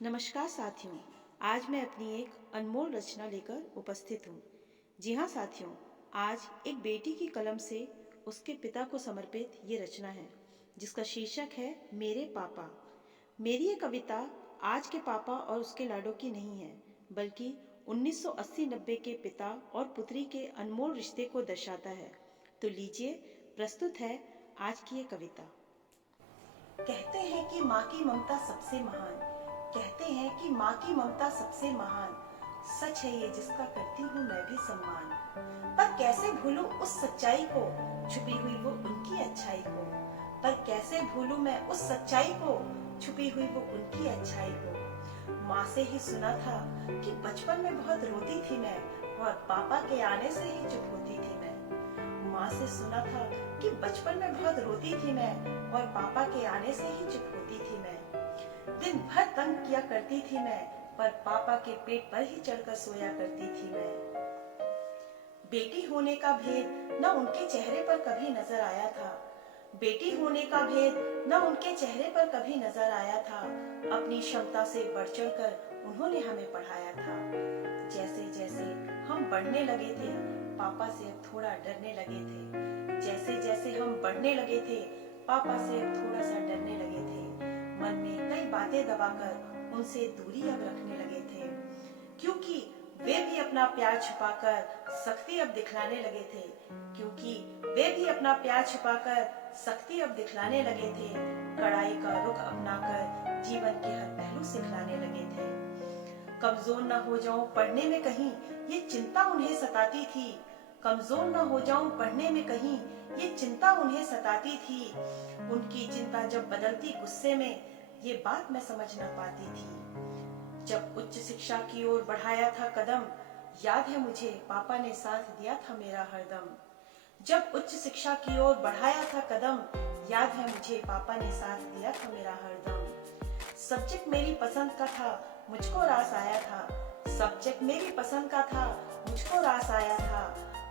नमस्कार साथियों, आज मैं अपनी एक अनमोल रचना लेकर उपस्थित हूँ। जी हाँ साथियों, आज एक बेटी की कलम से उसके पिता को समर्पित ये रचना है, जिसका शीर्षक है मेरे पापा। मेरी ये कविता आज के पापा और उसके लाडों की नहीं है, बल्कि 1980-90 के पिता और पुत्री के अनमोल रिश्ते को दर्शाता है। तो लीजिए, प्रस्तुत है आज की ये कविता। कहते हैं कि माँ की ममता सबसे महान, कहते हैं कि माँ की ममता सबसे महान। सच है ये जिसका करती हूँ मैं भी सम्मान। पर कैसे भूलूं उस सच्चाई को, छुपी हुई वो उनकी अच्छाई को। पर कैसे भूलूं मैं उस सच्चाई को, छुपी हुई वो उनकी अच्छाई को। माँ से ही सुना था कि बचपन में बहुत रोती थी मैं, और पापा के आने से ही चुप होती थी मैं। माँ से सुना था कि बचपन में बहुत रोती थी मैं, और पापा के आने से ही चुप होती थी मैं। दिन भर तंग किया करती थी मैं, पर पापा के पेट पर ही चढ़कर सोया करती थी मैं। बेटी होने का भेद न उनके चेहरे पर कभी नजर आया था, बेटी होने का भेद न उनके चेहरे पर कभी नजर आया था। अपनी क्षमता से बढ़ चढ़कर उन्होंने हमें पढ़ाया था। जैसे जैसे हम बढ़ने लगे थे, पापा से अब थोड़ा डरने लगे थे। जैसे जैसे हम बढ़ने लगे थे, पापा से अब थोड़ा सा डरने लगे थे। मन में कई बातें दबाकर उनसे दूरी अब रखने लगे थे, क्योंकि वे भी अपना प्यार छुपाकर सख्ती अब दिखलाने लगे थे। क्योंकि वे भी अपना प्यार छुपाकर सख्ती अब दिखलाने लगे थे। कड़ाई का रुख अपनाकर जीवन के हर पहलू सिखलाने लगे थे। कमजोर न हो जाऊं पढ़ने में कहीं, ये चिंता उन्हें सताती थी। कमजोर न हो जाऊं पढ़ने में कहीं, ये चिंता उन्हें सताती थी। उनकी चिंता जब बदलती गुस्से में, ये बात मैं समझ न पाती थी। जब उच्च शिक्षा की ओर बढ़ाया था कदम, याद है मुझे पापा ने साथ दिया था मेरा हरदम। जब उच्च शिक्षा की ओर बढ़ाया था कदम, याद है मुझे पापा ने साथ दिया था मेरा हरदम। सब्जेक्ट मेरी पसंद का था, मुझको रास आया था। सब्जेक्ट मेरी पसंद का था, मुझको रास आया था।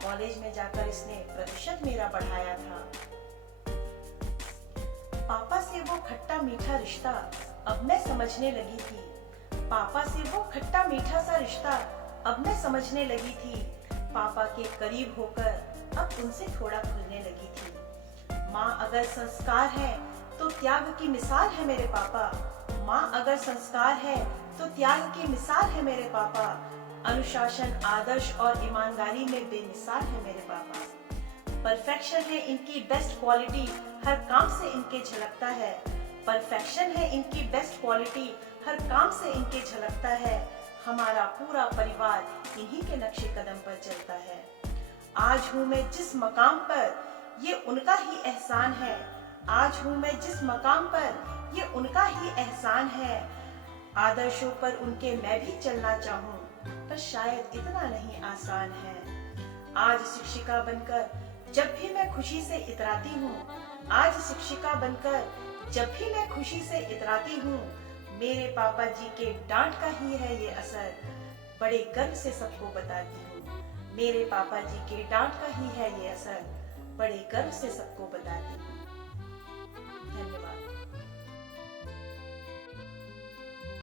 कॉलेज में जाकर इसने प्रतिशत मेरा बढ़ाया था। पापा से वो खट्टा मीठा रिश्ता अब मैं समझने लगी थी। पापा से वो खट्टा मीठा सा रिश्ता अब मैं समझने लगी थी। पापा के करीब होकर अब उनसे थोड़ा खुलने लगी थी। माँ अगर संस्कार है तो त्याग की मिसाल है मेरे पापा। माँ अगर संस्कार है तो त्याग की मिसाल है मेरे पापा। अनुशासन, आदर्श और ईमानदारी में बेमिसाल है मेरे पापा। परफेक्शन है इनकी बेस्ट क्वालिटी, हर काम से इनके झलकता है। परफेक्शन है इनकी बेस्ट क्वालिटी, हर काम से इनके झलकता है। हमारा पूरा परिवार इन्हीं के नक्शे कदम पर चलता है। आज हूँ मैं जिस मकाम पर, ये उनका ही एहसान है। आज हूँ मैं जिस मकाम पर, ये उनका ही एहसान है। आदर्शों पर उनके मैं भी चलना चाहूँ, पर शायद इतना नहीं आसान है। आज शिक्षिका बनकर जब भी मैं खुशी से इतराती हूँ, आज शिक्षिका बनकर जब भी मैं खुशी से इतराती हूँ, मेरे पापा जी के डांट का ही है ये असर, बड़े गर्व से सबको बताती हूँ। मेरे पापा जी के डांट का ही है ये असर, बड़े गर्व से सबको बताती हूँ।